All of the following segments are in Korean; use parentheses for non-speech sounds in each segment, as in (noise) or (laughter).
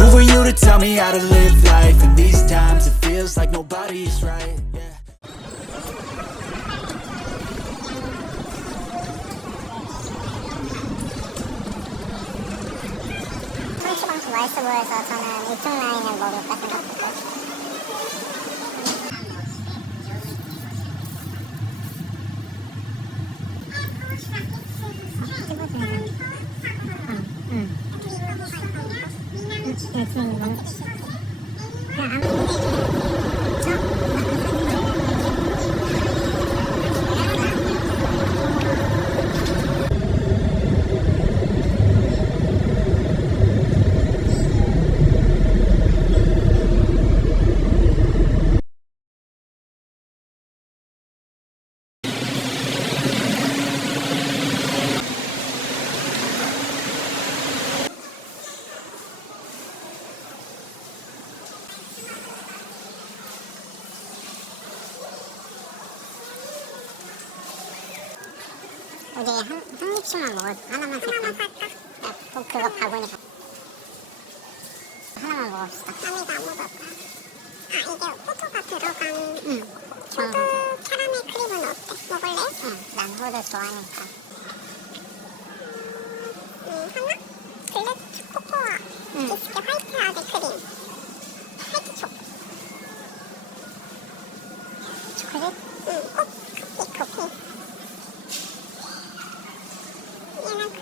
Who are you to tell me how to live life? In these times it feels like nobody's right yeah. 참치방수 맛있어 보여서 저는 이쪽 라인을 먹을까 생 각 우리 한, 한 입씩만 먹어 하나만? 하나만 살까? 야, 꼭 그거 바구니 가 하나만 먹읍시다 안 먹을 거야. 아 이게 호두가 들어간 응 호두 저는 캐러멜 크림은 어때? 먹을래? 응난 호두 좋아하니까 음 하나? 블랙 코코아 응. 비스켓 화이트 아드 크림 화이트 초 초콜릿? 응, 꼭 커피 커피 얘는 그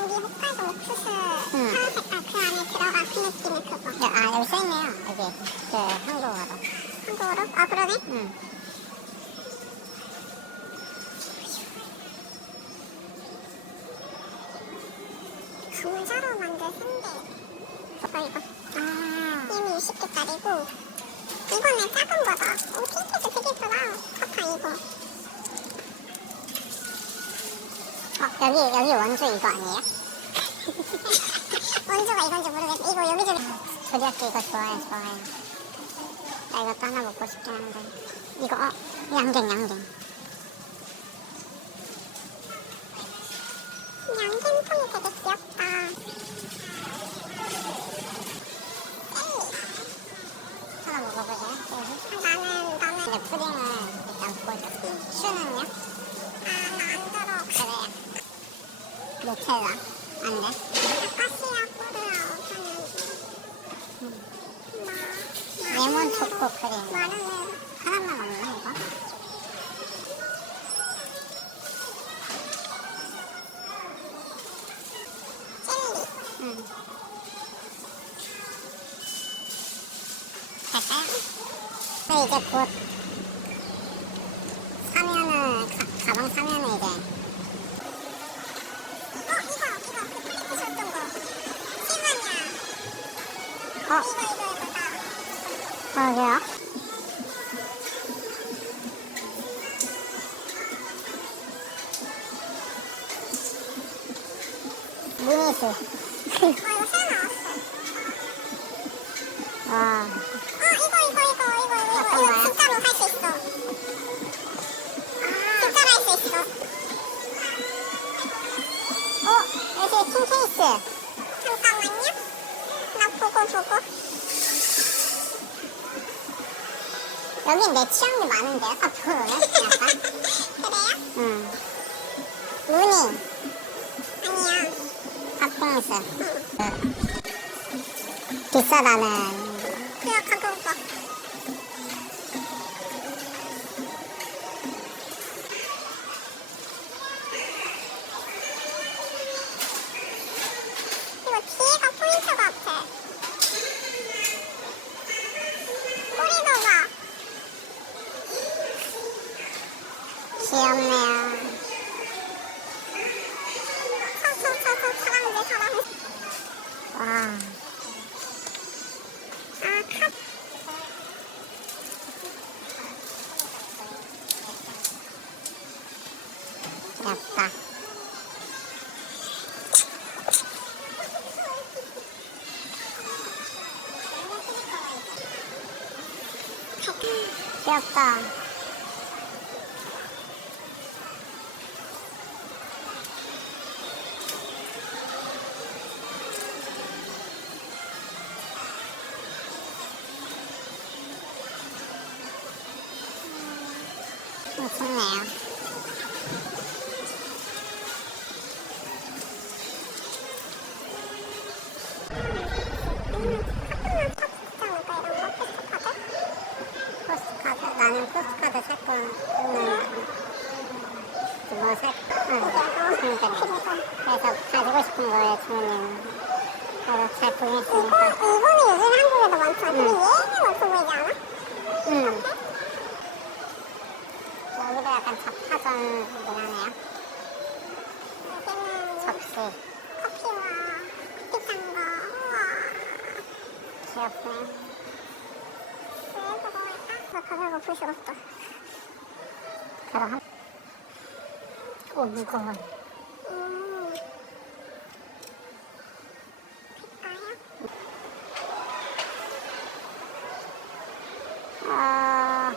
우리 홋카이도 옥수수 응. 파란 색깔 그 안에 들어간 그 느낌의 그거 야, 아 여기 써있네요 여기 그 한국어로 아 그러네? 응. 감자로 만든 샌드 이거 이거. 아. 이미 60개짜리고 이거는 작은 거다. 오 핑크색 되게 예쁘다 사탕 이거. 어, 여기 여기 원주 이거 아니에요? (laughs) 원주가 이건지 모르겠어. 이거 여기저기 조리학교 이거 좋아해 좋아해 나 이것도 하나 먹고 싶긴 한데. 이거 어 양갱 양갱. 양갱통이 되게 귀엽다. 하나 먹어보세요 아, 나는 나는 근데 푸딩은 일단 보여줄게. 슈는요? 아나안 들어. 그래요 모텔라. 안 돼? 레몬 초코 크림 마르는 하나만 없나 이거? 젤리 응 갈까요? 근데 이제 곧 나왔어. 와 아. 이거 이거 이거 이거 이거 이거 거야? 진짜로 할 수 있어. 진짜로 할 수 있어. 어? 여기 킹 케이스. 잠깐만요. 나 보고 보고. 여긴 내 취향이 많은데요? 앞으로는 약간? (laughs) 그래요? 응. 무늬 아니야 핫핑스 비싸다는 그거 가져올 거 귀엽다. 음, 좋네요. 그러니까 그래서 가지고 싶은 거예요 주문님 그래서 잘 보냈으니까 이거는 요즘 한국에도 많죠. 근데 얘는 없어 보이지 않아? 응 여기도 약간 잡화전이긴 하네요 커피와 커피잔 거. 귀엽네 부끄럽다. 그럼 한... 오 무거워 음. 아...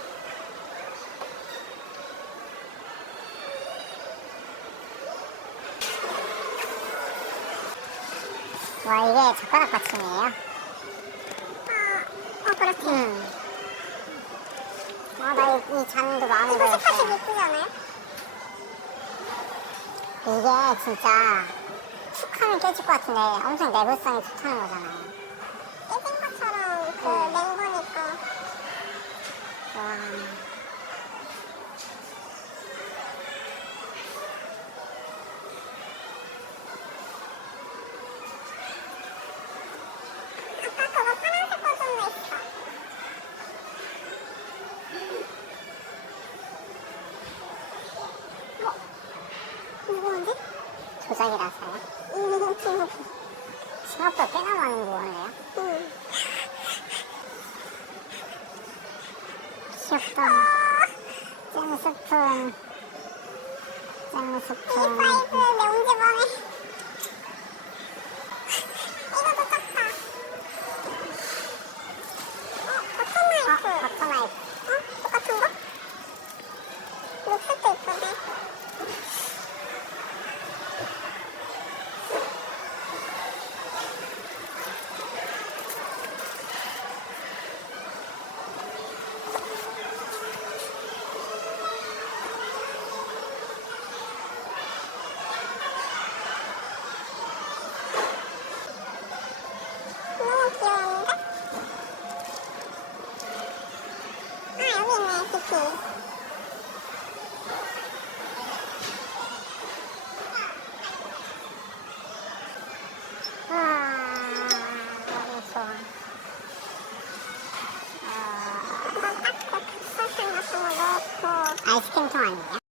와 이게 젓가락 받침이에요? 아, 어, 그렇지. 응. 아나 이, 이 잔도 마음에 이거 색깔 들었어요. 되게 예쁘지 않아요? 이게 진짜 툭 하면 깨질 것 같은데 엄청 내구성이 좋다는 거잖아요. 깨진 것처럼 그 응. 맹고니까. 와. 아까 그거 파란색 버전도 있어. 어? 무거운데? 조작이라서요. 음, 귀여워. 생각보다 꽤나 많이 무거워요. 응. 귀엽다. 잼 스푼. 잼 스푼. 파이브 내 밤에.